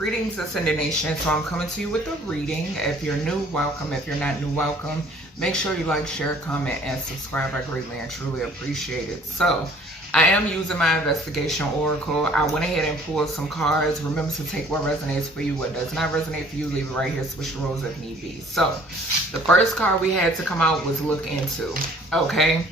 Greetings, Ascended Nation. So I'm coming to you with a reading. If you're new, welcome. If you're not new, welcome. Make sure you like, share, comment, and subscribe. I greatly and truly appreciate it. So I am using my investigation oracle. I went ahead and pulled some cards. Remember to take what resonates for you. What does not resonate for you, leave it right here. Switch the roles if need be. So the first card we had to come out was look into. Okay.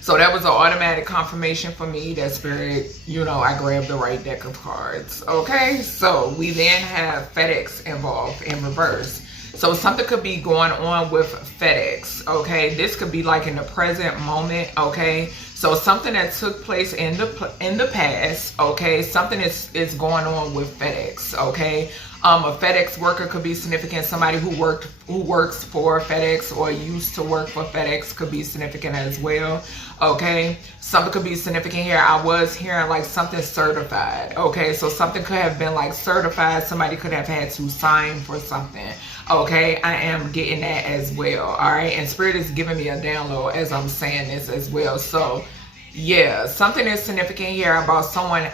So that was an automatic confirmation for me that Spirit, I grabbed the right deck of cards. Okay, so we then have FedEx involved in reverse. So something could be going on with FedEx, okay? This could be like in the present moment, okay? So something that took place in the past, okay? Something is going on with FedEx, okay? A FedEx worker could be significant. Somebody who works for FedEx or used to work for FedEx could be significant as well. Okay, something could be significant here. I was hearing like something certified. Okay, so something could have been like certified. Somebody could have had to sign for something. Okay, I am getting that as well. All right, and Spirit is giving me a download as I'm saying this as well. So yeah, something is significant here about someone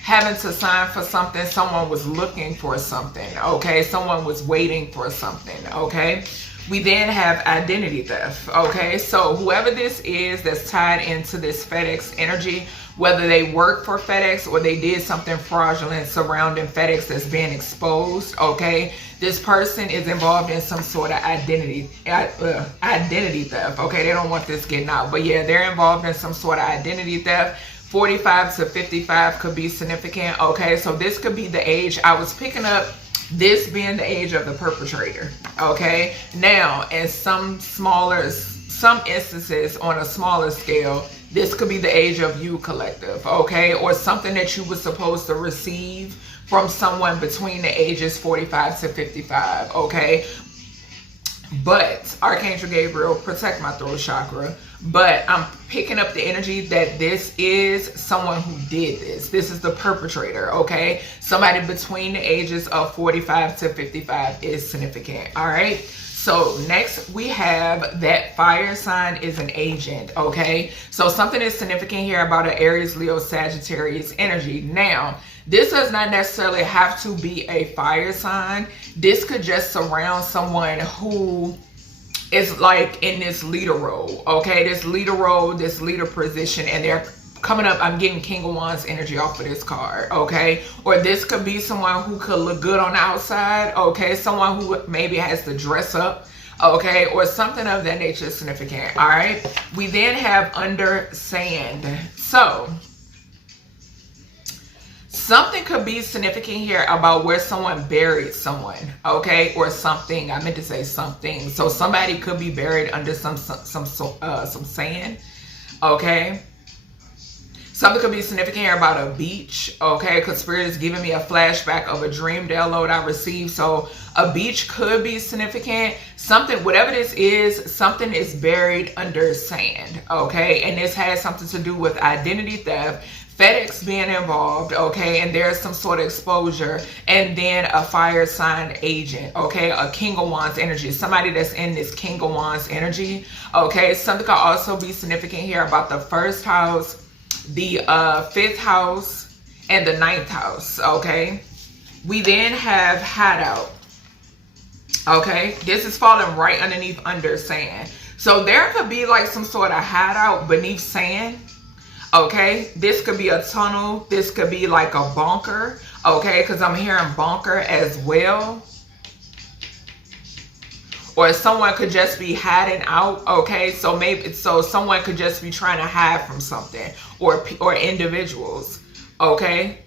having to sign for something. Someone was looking for something. Okay, someone was waiting for something. Okay. We then have identity theft, okay? So whoever this is that's tied into this FedEx energy, whether they work for FedEx or they did something fraudulent surrounding FedEx that's being exposed, okay? This person is involved in some sort of identity theft, okay? They don't want this getting out, but yeah, they're involved in some sort of identity theft. 45 to 55 could be significant, okay? So this could be the age. I was picking up this being the age of the perpetrator, okay? Now, in some instances on a smaller scale, this could be the age of you collective, okay? Or something that you were supposed to receive from someone between the ages 45 to 55, okay? But Archangel Gabriel, protect my throat chakra. But I'm picking up the energy that this is someone who did this. This is the perpetrator, okay? Somebody between the ages of 45 to 55 is significant, all right? So next we have that fire sign is an agent, okay? So something is significant here about an Aries, Leo, Sagittarius energy. Now, this does not necessarily have to be a fire sign. This could just surround someone who is like in this leader role, okay? This leader role, this leader position, and they're coming up. I'm getting King of Wands energy off of this card, okay? Or this could be someone who could look good on the outside, okay? Someone who maybe has to dress up, okay? Or something of that nature is significant, all right? We then have under sand. So something could be significant here about where someone buried someone, okay? Or something. I meant to say something. So somebody could be buried under some sand, okay? Something could be significant here about a beach, okay? Because Spirit is giving me a flashback of a dream download I received. So a beach could be significant. Something, whatever this is, something is buried under sand, okay? And this has something to do with identity theft, FedEx being involved, okay, and there's some sort of exposure, and then a fire sign agent, okay, a King of Wands energy, somebody that's in this King of Wands energy, okay. Something could also be significant here about the first house, the fifth house, and the ninth house, okay. We then have hideout, okay. This is falling right underneath under sand. So there could be like some sort of hideout beneath sand. Okay, this could be a tunnel. This could be like a bunker. Okay, because I'm hearing bunker as well. Or someone could just be hiding out. Okay, so someone could just be trying to hide from something, or individuals. Okay,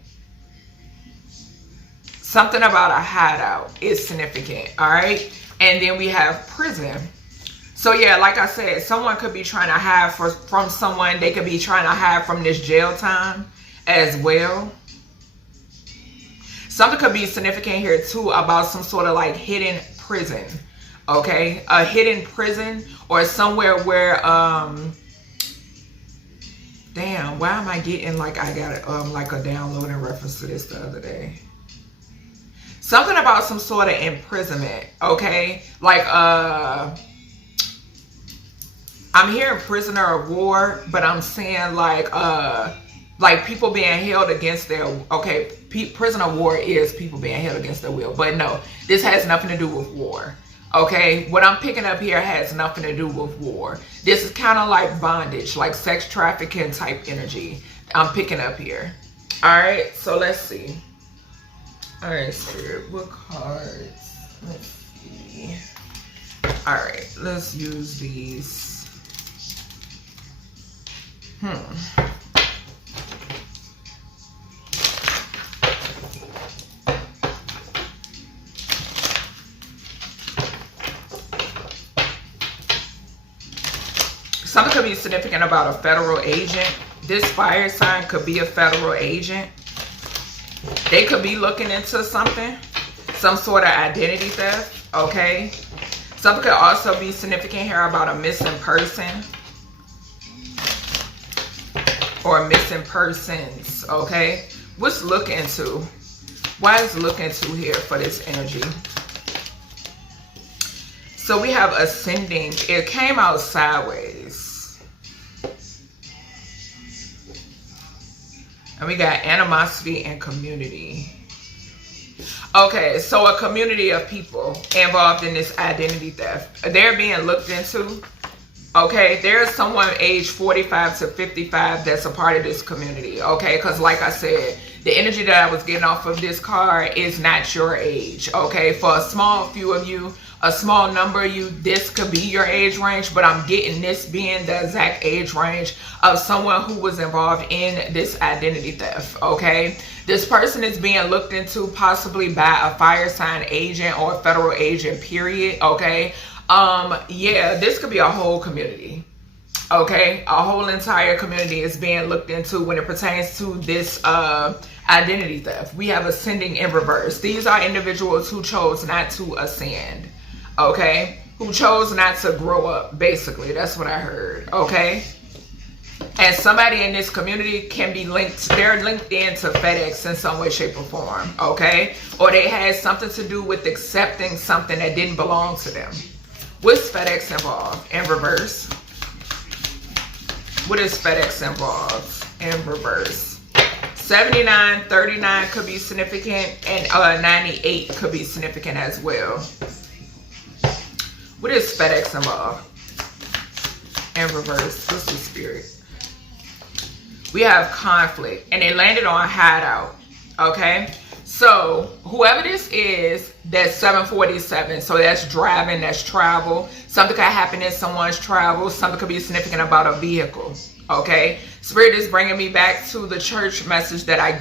something about a hideout is significant. All right, and then we have prison. So yeah, like I said, someone could be trying to hide from someone. They could be trying to hide from this jail time as well. Something could be significant here too about some sort of like hidden prison. Okay, a hidden prison or somewhere where damn, why am I getting like I got like a download in reference to this the other day? Something about some sort of imprisonment, okay? Like I'm hearing prisoner of war, but I'm saying like like people being held against their, okay, prisoner of war is people being held against their will, but no, this has nothing to do with war. Okay, what I'm picking up here has nothing to do with war. This is kind of like bondage, like sex trafficking type energy I'm picking up here. All right, so let's see. All right, Spirit, what cards? Let's see. All right, let's use these. Something could be significant about a federal agent. This fire sign could be a federal agent. They could be looking into something, some sort of identity theft, okay? Something could also be significant here about a missing person or missing persons, okay? What's look into? Why is look into here for this energy? So we have ascending. It came out sideways. And we got animosity and community. Okay, so a community of people involved in this identity theft. They're being looked into. Okay, there's someone age 45 to 55 that's a part of this community. Okay, because like I said, the energy that I was getting off of this card is not your age. Okay, for a small few of you, a small number of you, this could be your age range, but I'm getting this being the exact age range of someone who was involved in this identity theft. Okay, this person is being looked into possibly by a fire sign agent or a federal agent, period. Okay, yeah, this could be a whole community. Okay, a whole entire community is being looked into when it pertains to this identity theft. We have ascending in reverse. These are individuals who chose not to ascend. Okay, who chose not to grow up, basically. That's what I heard. Okay, and somebody in this community can be linked, they're linked into FedEx in some way, shape, or form. Okay, or they had something to do with accepting something that didn't belong to them. What's FedEx involved in reverse? What is FedEx involved in reverse? 79, 39 could be significant, and 98 could be significant as well. What is FedEx involved in reverse? What's the spirit? We have conflict, and they landed on hideout. Okay, so whoever this is, that's 747. So that's driving, that's travel. Something could happen in someone's travel. Something could be significant about a vehicle. Okay, Spirit is bringing me back to the church message that I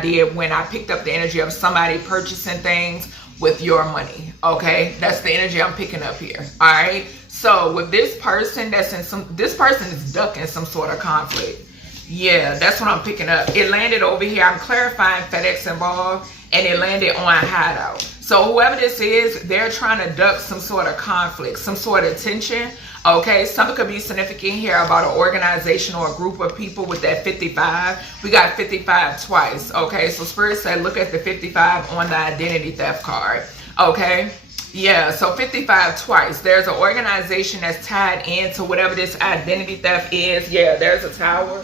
did when I picked up the energy of somebody purchasing things with your money. Okay, that's the energy I'm picking up here. All right, so with this person that's in this person is ducking some sort of conflict. Yeah, that's what I'm picking up. It landed over here. I'm clarifying FedEx involved, and it landed on hideout. So whoever this is, they're trying to duck some sort of conflict, some sort of tension. Okay, something could be significant here about an organization or a group of people with that 55. We got 55 twice. Okay, so Spirit said look at the 55 on the identity theft card. Okay, yeah, so 55 twice. There's an organization that's tied into whatever this identity theft is. Yeah, there's a tower,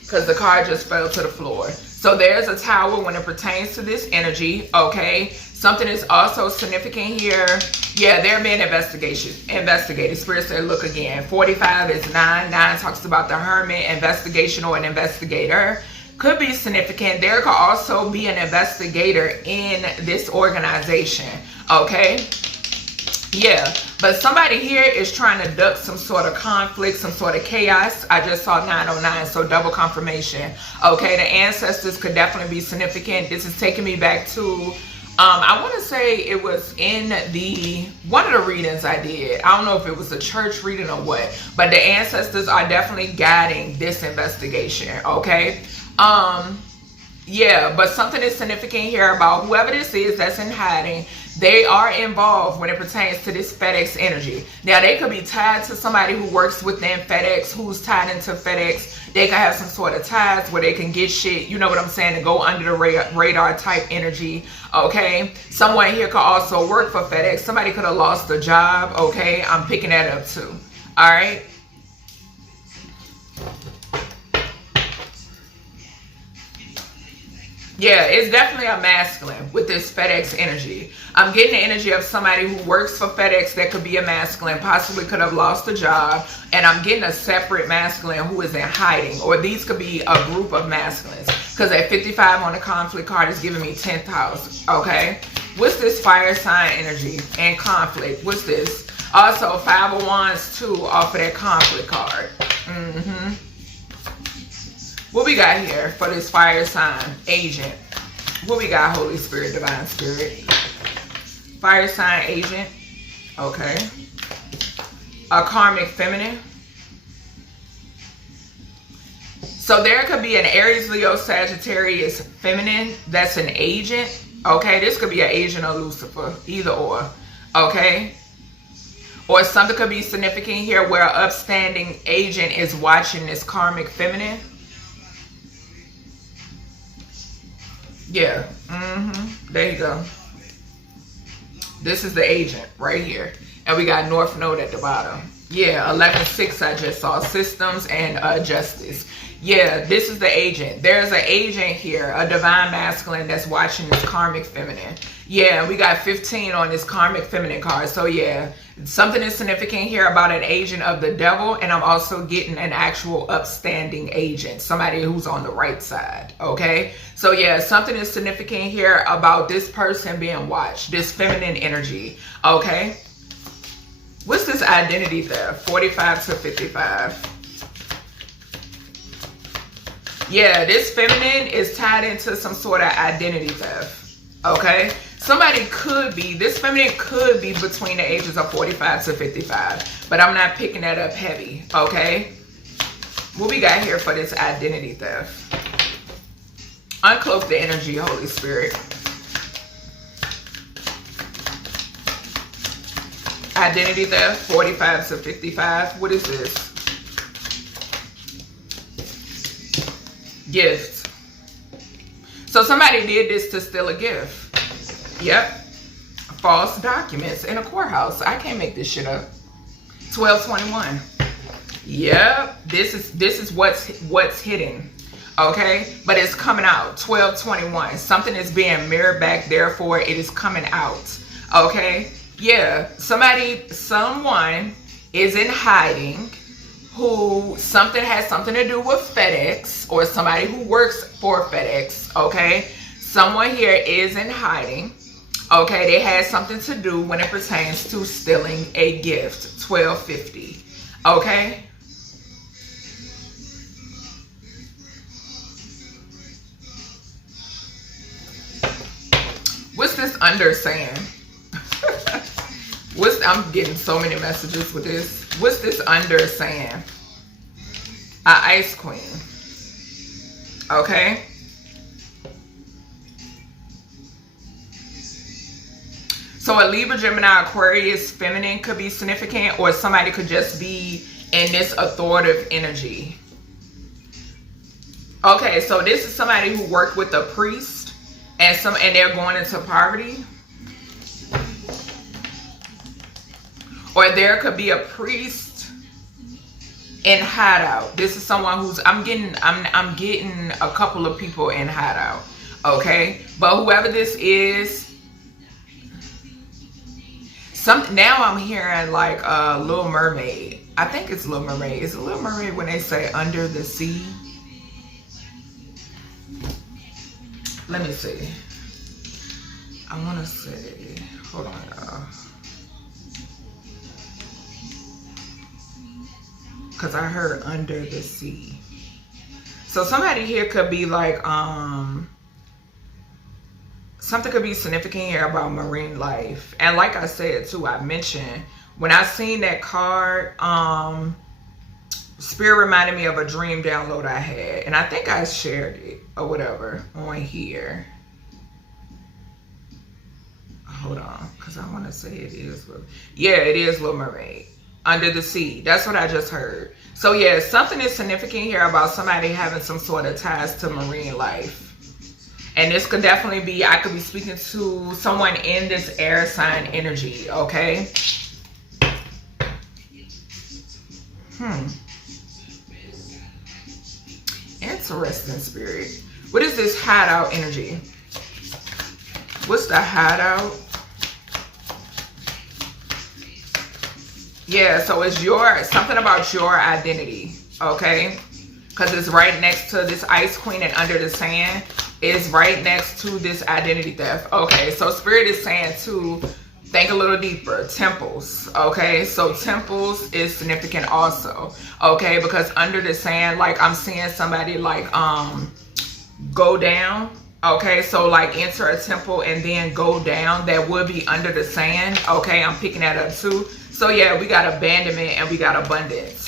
because the card just fell to the floor. So there's a tower when it pertains to this energy. Okay, something is also significant here. Yeah, they're being investigated. Spirit said look again. 45 is 9. 9 talks about the hermit, investigation, or an investigator. Could be significant. There could also be an investigator in this organization. Okay, yeah, but somebody here is trying to duck some sort of conflict, some sort of chaos. I just saw 909, so double confirmation. Okay, the ancestors could definitely be significant. This is taking me back to I want to say it was in one of the readings I did. I don't know if it was a church reading or what, but the ancestors are definitely guiding this investigation. Okay, yeah, but something is significant here about whoever this is that's in hiding. They are involved when it pertains to this FedEx energy. Now, they could be tied to somebody who works within FedEx, who's tied into FedEx. They could have some sort of ties where they can get shit, you know what I'm saying, to go under the radar type energy. Okay, someone here could also work for FedEx. Somebody could have lost a job. Okay, I'm picking that up too. All right. Yeah, it's definitely a masculine with this FedEx energy. I'm getting the energy of somebody who works for FedEx that could be a masculine, possibly could have lost a job. And I'm getting a separate masculine who is in hiding. Or these could be a group of masculines. Because at 55 on the conflict card is giving me 10th house. Okay? What's this fire sign energy and conflict? What's this? Also, 5 of Wands too off of that conflict card. What we got here for this fire sign agent? What we got, Holy Spirit, Divine Spirit? Fire sign agent. Okay. A karmic feminine. So there could be an Aries, Leo, Sagittarius feminine that's an agent. Okay, this could be an agent of Lucifer. Either or. Okay. Or something could be significant here where an upstanding agent is watching this karmic feminine. Yeah, there you go. This is the agent right here. And we got North Node at the bottom. Yeah, 11-6 I just saw. Systems and justice. Yeah, this is the agent. There's an agent here, a divine masculine that's watching this karmic feminine. Yeah, we got 15 on this karmic feminine card. So yeah, something is significant here about an agent of the devil. And I'm also getting an actual upstanding agent, somebody who's on the right side. Okay, so yeah, something is significant here about this person being watched, this feminine energy. Okay, what's this identity theft? 45 to 55. Yeah, this feminine is tied into some sort of identity theft. Okay, somebody could be, this feminine could be between the ages of 45 to 55, but I'm not picking that up heavy. Okay, what we got here for this identity theft? Uncloak the energy, Holy Spirit. Identity theft, 45 to 55. What is this? Gift. So somebody did this to steal a gift. Yep. False documents in a courthouse. I can't make this shit up. 1221. Yep. This is what's hidden. Okay, but it's coming out. 1221. Something is being mirrored back, therefore it is coming out. Okay, yeah, someone is in hiding who has something to do with FedEx, or somebody who works for FedEx. Okay, someone here is in hiding. Okay, they had something to do when it pertains to stealing a gift. 1250. Okay. What's this under saying? I'm getting so many messages with this. What's this under saying? Ice Queen. Okay. So a Libra, Gemini, Aquarius, feminine could be significant, or somebody could just be in this authoritative energy. Okay, so this is somebody who worked with a priest, and they're going into poverty. Or there could be a priest in hideout. This is someone who's I'm getting a couple of people in hideout. Okay, but whoever this is, now I'm hearing like Little Mermaid. I think it's Little Mermaid. Is it Little Mermaid when they say under the sea? Let me see. I want to say, hold on, y'all. Because I heard under the sea. So somebody here could be like, something could be significant here about marine life. And like I said too, I mentioned, when I seen that card, Spirit reminded me of a dream download I had. And I think I shared it or whatever on here. Hold on, because I want to say it is. Yeah, it is Little Mermaid. Under the sea. That's what I just heard. So yeah, something is significant here about somebody having some sort of ties to marine life. And this could definitely be, I could be speaking to someone in this air sign energy, okay? Interesting, Spirit. What is this hideout energy? What's the hideout? Yeah, so it's something about your identity, okay? Because it's right next to this Ice Queen, and under the sand is right next to this identity theft. Okay, so Spirit is saying to think a little deeper. Temples, okay? So temples is significant also, okay? Because under the sand, like I'm seeing somebody like go down, okay? So like enter a temple and then go down. That would be under the sand, okay? I'm picking that up too. So yeah, we got abandonment and we got abundance.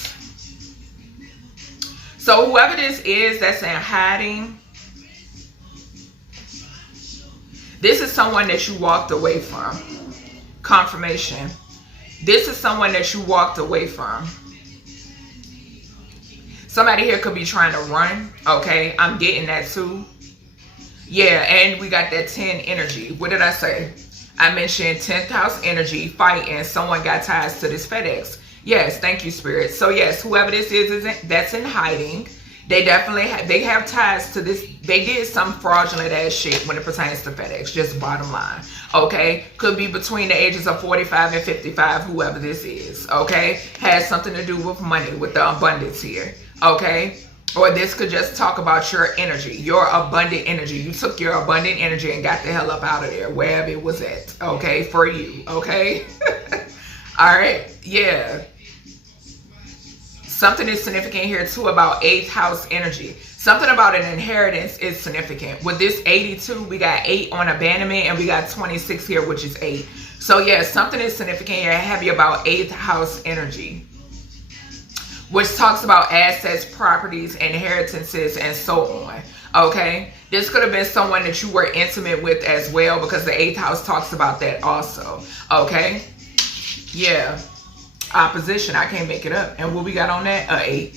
So whoever this is that's in hiding, this is someone that you walked away from. Confirmation. This is someone that you walked away from. Somebody here could be trying to run, okay? I'm getting that too. Yeah, and we got that 10 energy. What did I say? I mentioned 10th house energy, fighting. Someone got ties to this FedEx. Yes, thank you, Spirit. So yes, whoever this is that's in hiding, they definitely they have ties to this. They did some fraudulent ass shit when it pertains to FedEx, just bottom line. Okay, could be between the ages of 45 and 55, whoever this is, okay? Has something to do with money, with the abundance here, okay? Or this could just talk about your energy, your abundant energy. You took your abundant energy and got the hell up out of there, wherever it was at, okay, for you, okay? All right, yeah. Something is significant here too about 8th house energy. Something about an inheritance is significant. With this 82, we got 8 on abandonment and we got 26 here, which is 8. So yeah, something is significant here, heavy about 8th house energy, which talks about assets, properties, inheritances, and so on. Okay, this could have been someone that you were intimate with as well, because the 8th house talks about that also. Okay, yeah. Opposition, I can't make it up. And what we got on that? 8.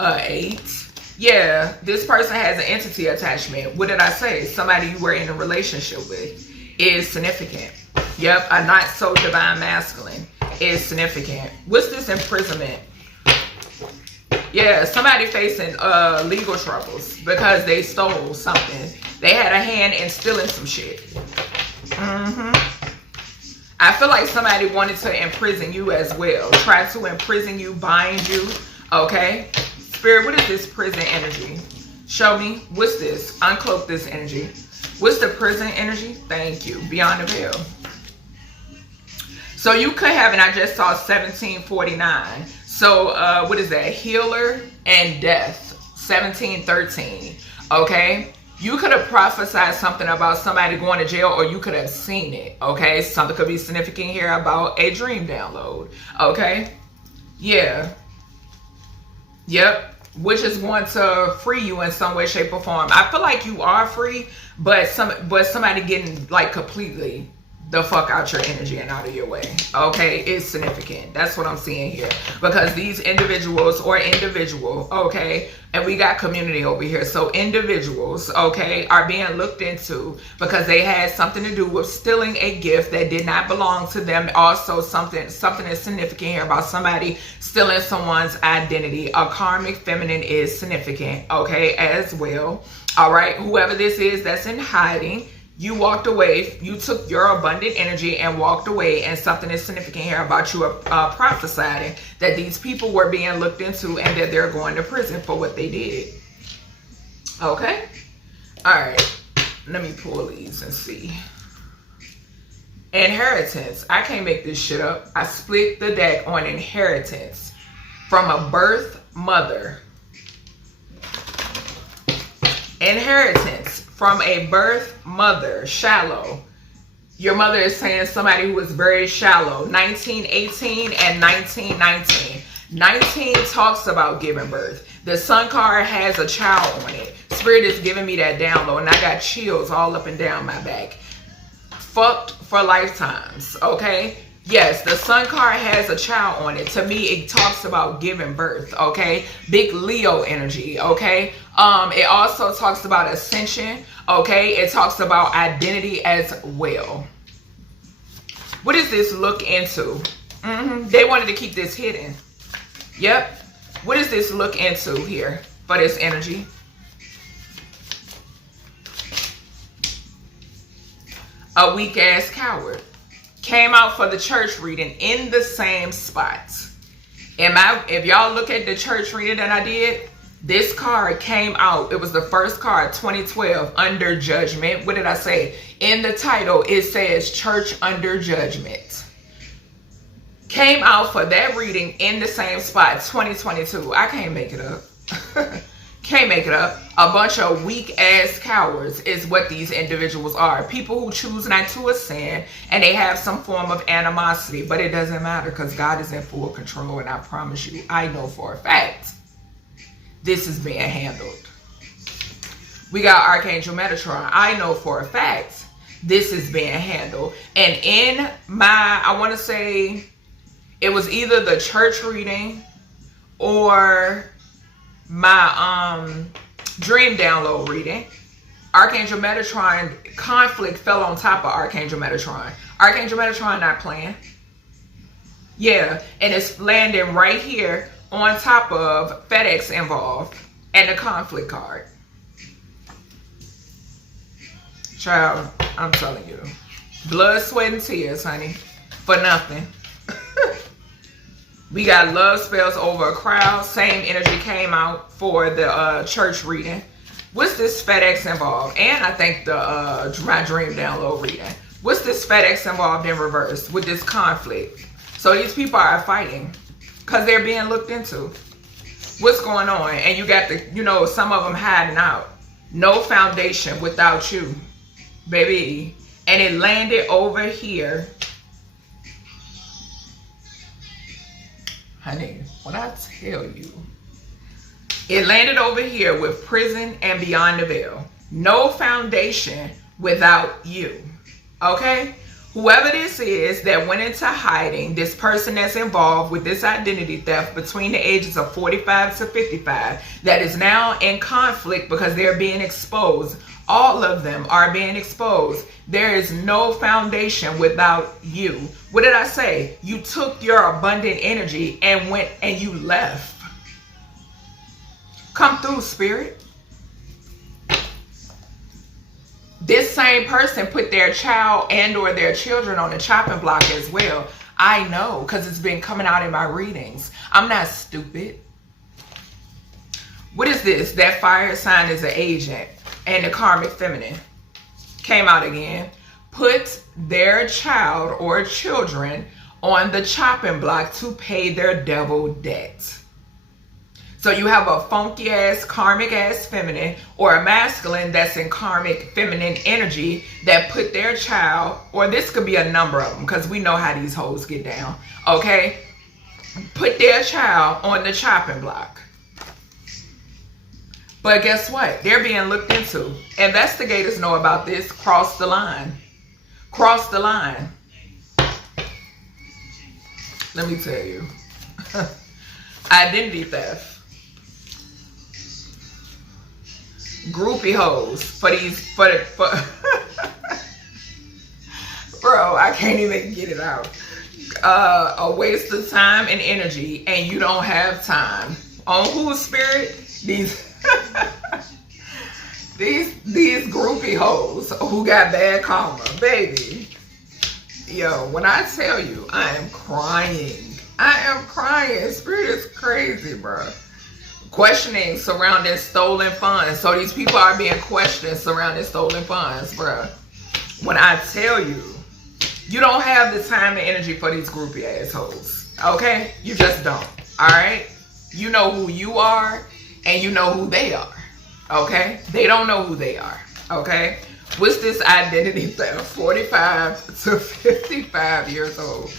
8. Yeah, this person has an entity attachment. What did I say? Somebody you were in a relationship with is significant. Yep, a not so divine masculine is significant. What's this imprisonment? Yeah, somebody facing legal troubles because they stole something. They had a hand in stealing some shit. I feel like somebody wanted to imprison you as well. Try to imprison you, bind you. Okay. Spirit, what is this prison energy? Show me. What's this? Uncloak this energy. What's the prison energy? Thank you. Beyond the veil. So you could have, and I just saw 1749. So what is that? Healer and death. 1713. Okay. You could have prophesied something about somebody going to jail, or you could have seen it, okay? Something could be significant here about a dream download, okay? Yeah. Yep. Which is going to free you in some way, shape, or form. I feel like you are free, but somebody getting like completely the fuck out your energy and out of your way, okay? It's significant. That's what I'm seeing here, because these individuals or individual, okay, and we got community over here, so individuals, okay, are being looked into because they had something to do with stealing a gift that did not belong to them. Also something is significant here about somebody stealing someone's identity. A karmic feminine is significant, okay, as well. All right, whoever this is that's in hiding, you walked away, you took your abundant energy and walked away, and something is significant here about you prophesying that these people were being looked into and that they're going to prison for what they did. Okay? All right. Let me pull these and see. Inheritance. I can't make this shit up. I split the deck on inheritance from a birth mother. Inheritance from a birth mother. Shallow. Your mother is saying somebody who was very shallow. 1918 and 1919. 19 talks about giving birth. The sun card has a child on it. Spirit is giving me that download, and I got chills all up and down my back. Fucked for lifetimes, okay? Yes, the sun card has a child on it. To me, it talks about giving birth, okay? Big Leo energy, okay? It also talks about ascension, okay? It talks about identity as well. What does this look into? They wanted to keep this hidden. Yep. What does this look into here for this energy? a weak ass coward. Came out for the church reading in the same spots. If y'all look at the church reading that I did, this card came out. It was the first card, 2012, under judgment. What did I say? In the title, it says church under judgment. Came out for that reading in the same spot, 2022. I can't make it up. Can't make it up. A bunch of weak ass cowards is what these individuals are. People who choose not to ascend, and they have some form of animosity, but it doesn't matter because God is in full control, and I promise you, I know for a fact this is being handled. We got Archangel Metatron. I know for a fact this is being handled. And in my, I want to say it was either the church reading or my dream download reading, Archangel Metatron, conflict fell on top of Archangel Metatron. Archangel Metatron not playing. Yeah, and it's landing right here on top of FedEx involved and the conflict card. Child, I'm telling you. Blood, sweat, and tears, honey. For nothing. We got love spells over a crowd. Same energy came out for the church reading. What's this FedEx involved? And I think the my dream download reading. What's this FedEx involved in reverse with this conflict? So these people are fighting because they're being looked into. What's going on? And you got the, you know, some of them hiding out. No foundation without you, baby. And it landed over here. Honey, when I tell you, it landed over here with prison and beyond the veil. No foundation without you. Okay? Whoever this is that went into hiding, this person that's involved with this identity theft between the ages of 45 to 55, that is now in conflict because they're being exposed. All of them are being exposed. There is no foundation without you. What did I say? You took your abundant energy and went and you left. Come through, Spirit. This same person put their child and or their children on the chopping block as well. I know, because it's been coming out in my readings. I'm not stupid. What is this? That fire sign is an agent. And the karmic feminine came out again. Put their child or children on the chopping block to pay their devil debt. So you have a funky ass, karmic ass feminine or a masculine that's in karmic feminine energy that put their child, or this could be a number of them because we know how these hoes get down, okay? Put their child on the chopping block. But guess what? They're being looked into. Investigators know about this. Cross the line. Cross the line. Let me tell you. Identity theft. Groupie hoes for these, for bro, I can't even get it out. A waste of time and energy, and you don't have time. On whose spirit? These these groupie hoes who got bad karma, baby. Yo, when I tell you, I am crying. I am crying. Spirit is crazy, bro. Questioning surrounding stolen funds. So these people are being questioned surrounding stolen funds, bro. When I tell you, you don't have the time and energy for these groupie assholes. Okay? You just don't. Alright? You know who you are, and you know who they are. Okay? They don't know who they are. Okay? What's this identity theft? 45 to 55 years old.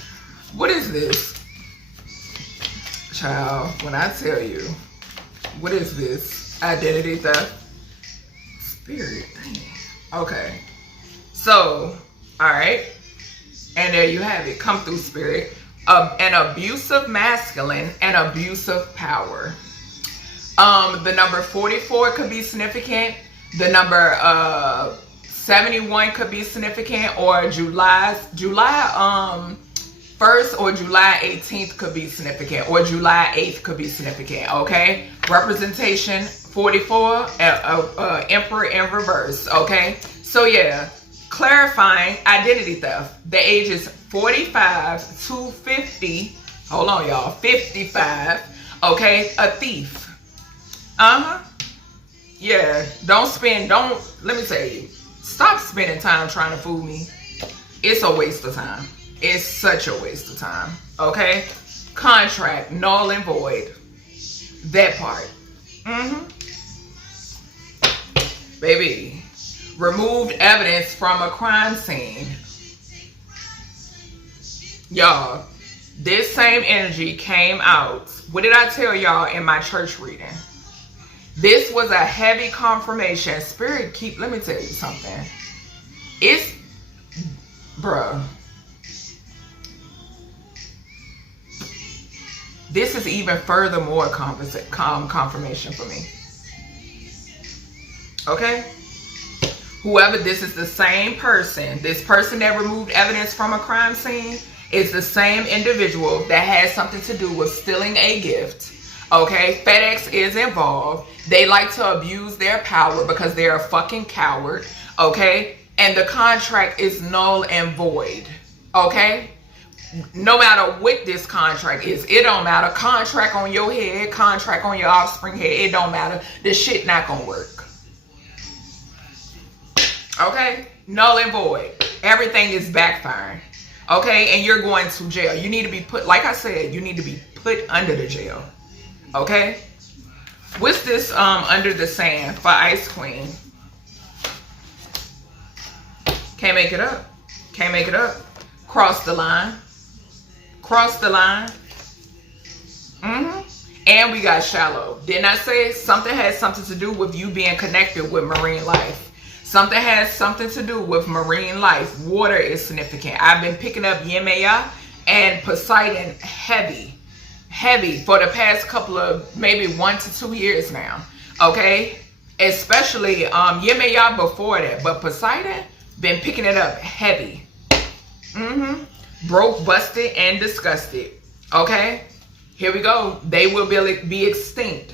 What is this? Child, when I tell you, what is this? Identity theft? Spirit. Okay. So, alright. And there you have it. Come through, Spirit. An abusive masculine and abusive power. The number 44 could be significant. The number 71 could be significant, or July 1st or July 18th could be significant, or July 8th could be significant, okay? Representation 44, Emperor in reverse, okay? So yeah, clarifying identity theft. The age is 45 to 50. Hold on, y'all. 55. Okay, a thief. Yeah, let me tell you, stop spending time trying to fool me. It's a waste of time. It's such a waste of time. Okay, contract, null and void. That part. Baby, removed evidence from a crime scene. Y'all, this same energy came out. What did I tell y'all in my church reading? This was a heavy confirmation. Spirit let me tell you something. It's, bruh. This is even further more confirmation for me. Okay? Whoever, this is the same person. This person that removed evidence from a crime scene is the same individual that has something to do with stealing a gift. Okay? FedEx is involved. They like to abuse their power because they're a fucking coward. Okay? And the contract is null and void. Okay? No matter what this contract is, it don't matter. Contract on your head, contract on your offspring head, it don't matter. This shit not gonna work. Okay? Null and void. Everything is backfiring. Okay? And you're going to jail. You need to be put, like I said, you need to be put under the jail. Okay? What's this under the sand for Ice Queen? Can't make it up. Can't make it up. Cross the line. Cross the line. And we got shallow. Didn't I say something has something to do with you being connected with marine life? Something has something to do with marine life. Water is significant. I've been picking up Yemaya and Poseidon heavy for the past couple of maybe 1 to 2 years now. Okay? Especially Yemaya before that. But Poseidon, been picking it up heavy. Broke, busted, and disgusted. Okay? Here we go. They will be extinct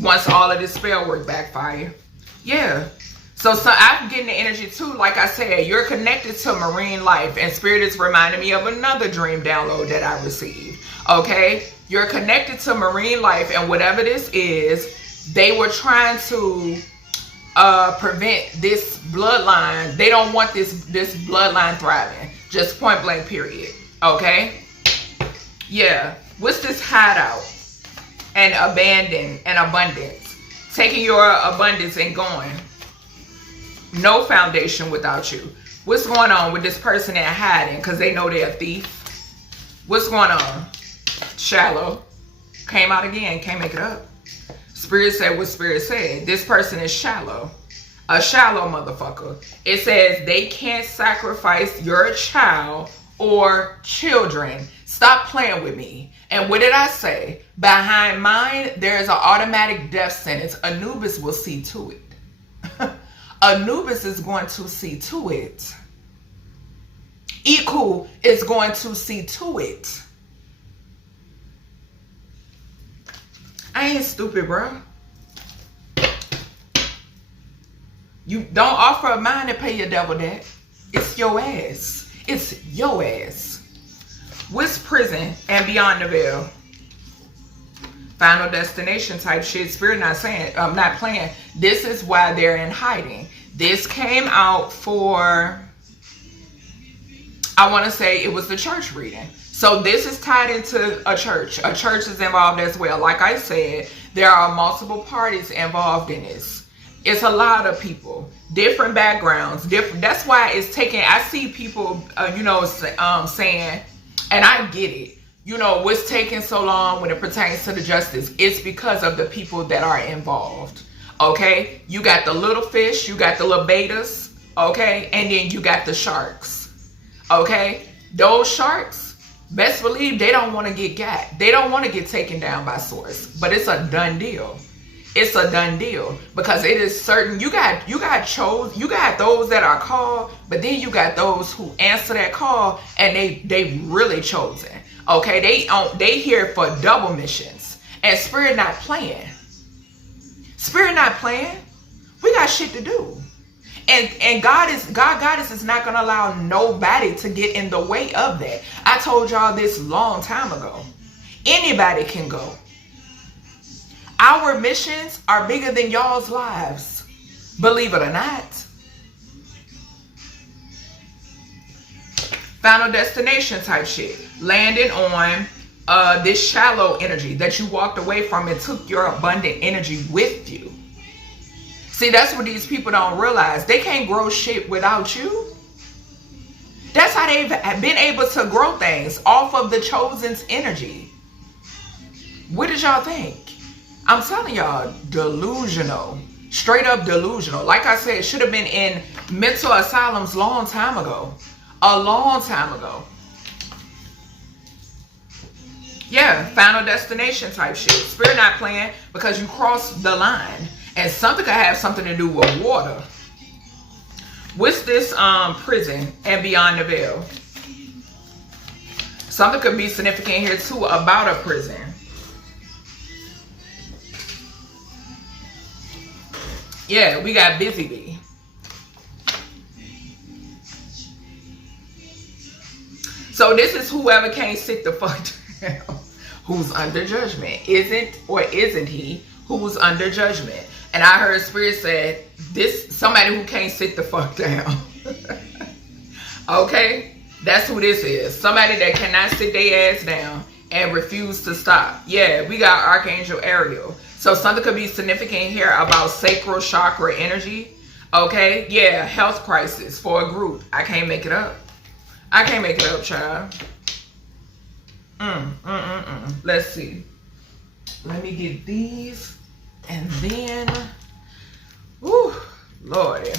once all of this spell work backfire. Yeah. So I'm getting the energy too. Like I said, you're connected to marine life. And Spirit is reminding me of another dream download that I received. Okay? You're connected to marine life. And whatever this is, they were trying to prevent this bloodline. They don't want this bloodline thriving. Just point blank period. Okay? Yeah. What's this hideout? And abandon and abundance. Taking your abundance and going. No foundation without you. What's going on with this person in hiding? Because they know they're a thief. What's going on? Shallow. Came out again. Can't make it up. Spirit said what Spirit said. This person is shallow. A shallow motherfucker. It says they can't sacrifice your child or children. Stop playing with me. And what did I say? Behind mine, there is an automatic death sentence. Anubis will see to it. Anubis is going to see to it. Iku is going to see to it. I ain't stupid, bro. You don't offer a mind to pay your devil debt. It's your ass. It's your ass. What's prison and beyond the veil? Final destination type shit. Spirit not saying, I'm not playing. This is why they're in hiding. This came out for, I want to say it was the church reading. So this is tied into a church. A church is involved as well. Like I said, there are multiple parties involved in this. It's a lot of people, different backgrounds, different. That's why it's taking, I see people, saying, and I get it. You know, what's taking so long when it pertains to the justice? It's because of the people that are involved. Okay? You got the little fish, you got the little betas, okay? And then you got the sharks. Okay? Those sharks, best believe they don't want to get got. They don't want to get taken down by source. But it's a done deal. It's a done deal. Because it is certain, you got those that are called, but then you got those who answer that call and they really chosen. Okay, they here for double missions. And Spirit not playing. Spirit not playing. We got shit to do. And Goddess is not going to allow nobody to get in the way of that. I told y'all this long time ago. Anybody can go. Our missions are bigger than y'all's lives. Believe it or not. Final destination type shit. Landing on this shallow energy that you walked away from and took your abundant energy with you. See, that's what these people don't realize. They can't grow shit without you. That's how they've been able to grow things, off of the chosen's energy. What did y'all think? I'm telling y'all, delusional. Straight up delusional. Like I said, it should have been in mental asylums long time ago. A long time ago. Yeah, final destination type shit. Spirit not playing because you crossed the line. And something could have something to do with water. What's this prison and beyond the veil? Something could be significant here too about a prison. Yeah, we got busy bee. So this is whoever can't sit the fuck down. Who's under judgment. Isn't or isn't he who's under judgment? And I heard Spirit said, this somebody who can't sit the fuck down. Okay? That's who this is. Somebody that cannot sit their ass down and refuse to stop. Yeah, we got Archangel Ariel. So something could be significant here about sacral chakra energy. Okay? Yeah, health crisis for a group. I can't make it up. I can't make it up, child. Let's see. Let me get these. And then, whoo, Lordy.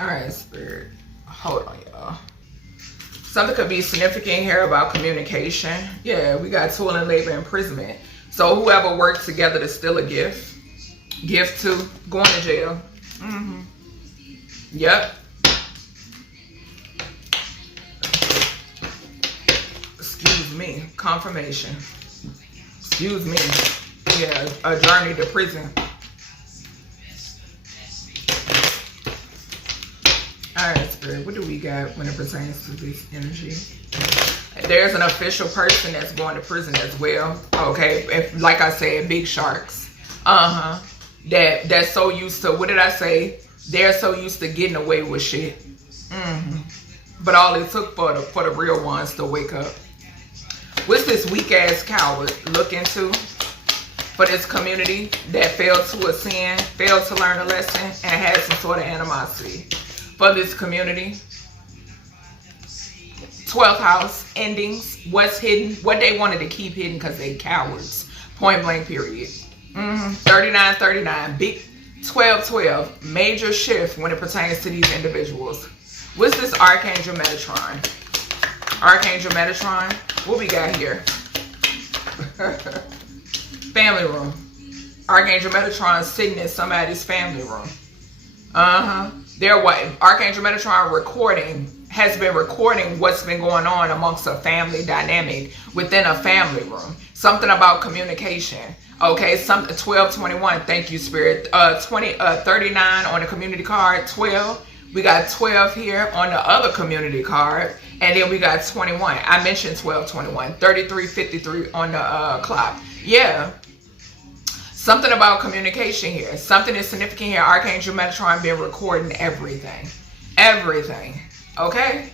All right, Spirit. Hold on, y'all. Something could be significant here about communication. Yeah, we got toil and labor imprisonment. So whoever worked together to steal a gift. Gift to going to jail. Yep. Excuse me. Confirmation. Excuse me. Yeah, a journey to prison. Alright, Spirit, what do we got when it pertains to this energy? There's an official person that's going to prison as well. Okay, if, like I said, big sharks. That's so used to, what did I say? They're so used to getting away with shit. But all it took for the real ones to wake up. What's this weak ass coward look into for this community that failed to ascend, failed to learn a lesson, and had some sort of animosity for this community? 12th house endings, what's hidden, what they wanted to keep hidden because they cowards. Point blank period. 3939, big 1212, major shift when it pertains to these individuals. What's this Archangel Metatron? Archangel Metatron, what we got here? Family room. Archangel Metatron sitting in somebody's family room. They're what? Archangel Metatron has been recording what's been going on amongst a family dynamic within a family room. Something about communication. Okay, 1221. Thank you, Spirit. 39 on the community card. 12. We got 12 here on the other community card. And then we got 21. I mentioned 1221. 3353 on the clock. Yeah. Something about communication here. Something is significant here. Archangel Metatron been recording everything. Everything. Okay?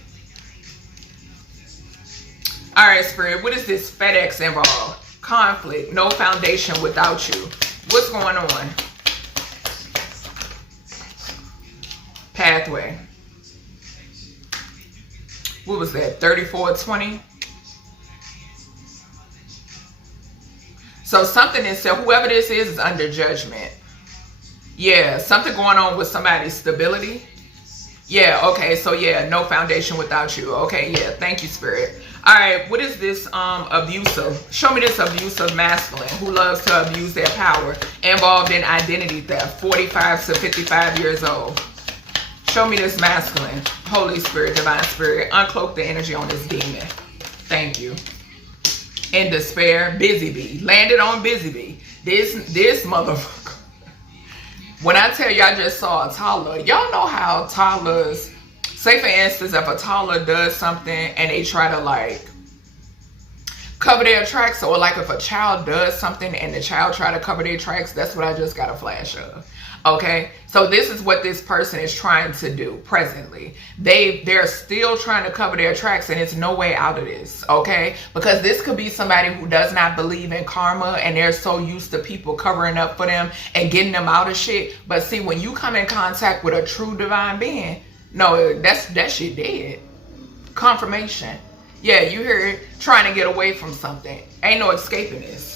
Alright, Spirit. What is this FedEx involved? Conflict. No foundation without you. What's going on? Pathway. What was that? 3420? So something is, so whoever this is under judgment. Yeah, something going on with somebody's stability. Yeah, okay, so yeah, no foundation without you. Okay, yeah, thank you, Spirit. All right, what is this abusive? Show me this abusive masculine who loves to abuse their power, involved in identity theft, 45 to 55 years old. Show me this masculine. Holy Spirit, Divine Spirit, uncloak the energy on this demon. Thank you. In despair, busy bee. Landed on busy bee. This motherfucker. When I tell you I just saw a toddler, y'all know how toddlers, say for instance, if a toddler does something and they try to like cover their tracks, or like if a child does something and the child try to cover their tracks, that's what I just got a flash of. Okay, so this is what this person is trying to do presently. They're still trying to cover their tracks, and it's no way out of this. Okay, because this could be somebody who does not believe in karma, and they're so used to people covering up for them and getting them out of shit. But see, when you come in contact with a true divine being, no, that shit dead. Confirmation. Yeah, you hear it, trying to get away from something. Ain't no escaping this.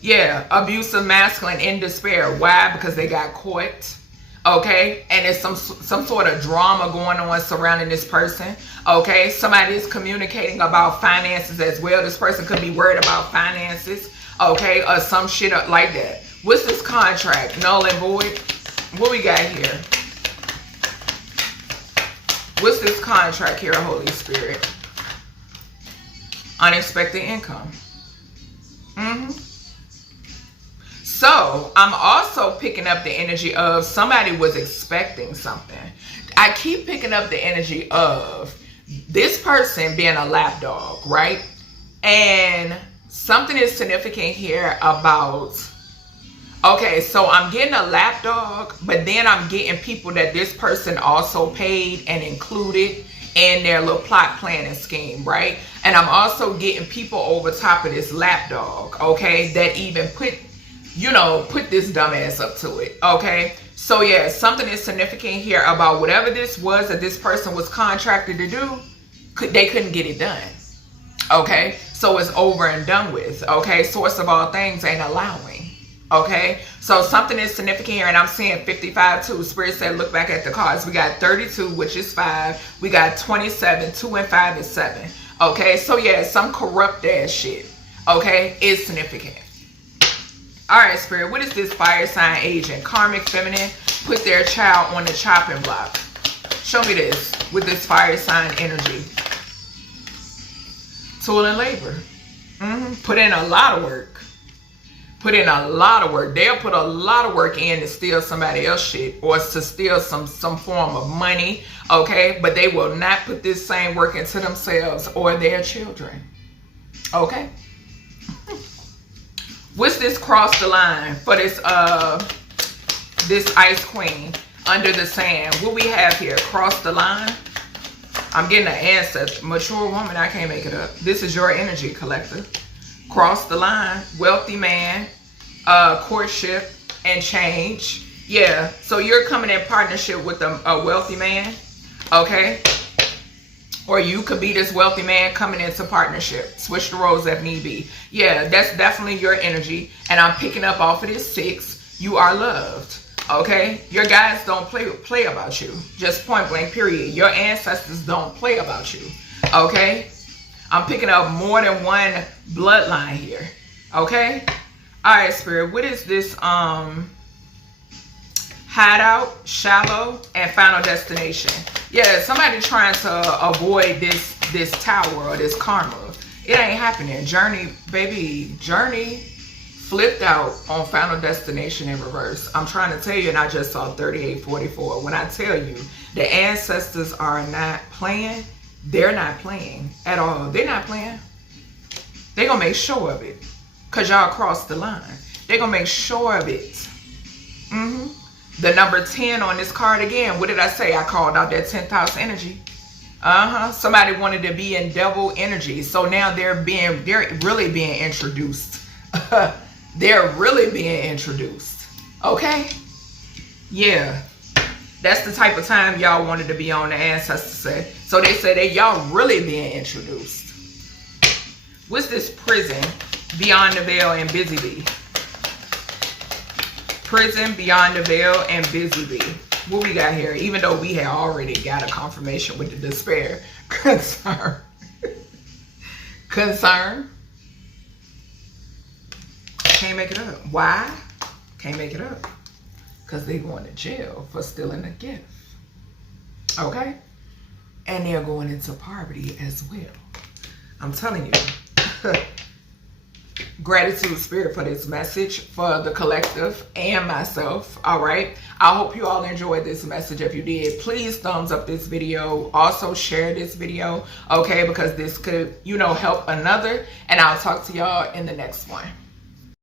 Yeah, abusive masculine in despair. Why? Because they got caught. Okay, and there's some sort of drama going on surrounding this person. Okay, somebody is communicating about finances as well. This person could be worried about finances. Okay, or some shit like that. What's this contract? Null and void. What we got here? What's this contract here, Holy Spirit? Unexpected income. So I'm also picking up the energy of somebody was expecting something. I keep picking up the energy of this person being a lapdog, right? And something is significant here about, okay, so I'm getting a lapdog, but then I'm getting people that this person also paid and included in their little plot plan and scheme, right? And I'm also getting people over top of this lapdog, okay, that even put this dumbass up to it. Okay, so yeah, something is significant here about whatever this was that this person was contracted to do. They couldn't get it done. Okay, so it's over and done with. Okay, source of all things ain't allowing. Okay, so something is significant here, and I'm seeing 55 too. Spirit said look back at the cards. We got 32, which is 5. We got 27. 2 and 5 is 7. Okay, so yeah, some corrupt ass shit. Okay, is significant. All right, Spirit, what is this fire sign agent? Karmic feminine put their child on the chopping block. Show me this with this fire sign energy. Toil and labor. Put in a lot of work. Put in a lot of work. They'll put a lot of work in to steal somebody else's shit or to steal some form of money, okay? But they will not put this same work into themselves or their children, okay? What's this cross the line for this this ice queen under the sand? What we have here? Cross the line. I'm getting an ancestor. Mature woman, I can't make it up. This is your energy, collector. Cross the line. Wealthy man. Courtship and change. Yeah. So you're coming in partnership with a wealthy man. Okay. Or you could be this wealthy man coming into partnership. Switch the roles if need be. Yeah, that's definitely your energy. And I'm picking up off of this 6. You are loved. Okay? Your guys don't play about you. Just point blank, period. Your ancestors don't play about you. Okay? I'm picking up more than one bloodline here. Okay? Alright, Spirit. What is this? Hideout, shallow, and final destination. Yeah, somebody trying to avoid this tower or this karma. It ain't happening. Journey, baby, journey flipped out on final destination in reverse. I'm trying to tell you, and I just saw 3844. When I tell you the ancestors are not playing, they're not playing at all. They're not playing. They're gonna make sure of it. Cause y'all crossed the line. They're gonna make sure of it. The number 10 on this card again. What did I say? I called out that 10th house energy. Somebody wanted to be in double energy. So now they're really being introduced. They're really being introduced. Okay? Yeah. That's the type of time y'all wanted to be on, the ancestors said. So they said that y'all really being introduced. What's this prison? Beyond the veil and busy bee. Prison, beyond the veil, and busy bee. What we got here? Even though we had already got a confirmation with the despair. Concern. Concern. Can't make it up. Why? Can't make it up. Because they going to jail for stealing a gift. Okay? And they're going into poverty as well. I'm telling you. gratitude, spirit, for this message for the collective and myself. All right, I hope you all enjoyed this message. If you did, please thumbs up this video. Also share this video, okay, because this could, you know, help another. And I'll talk to y'all in the next one.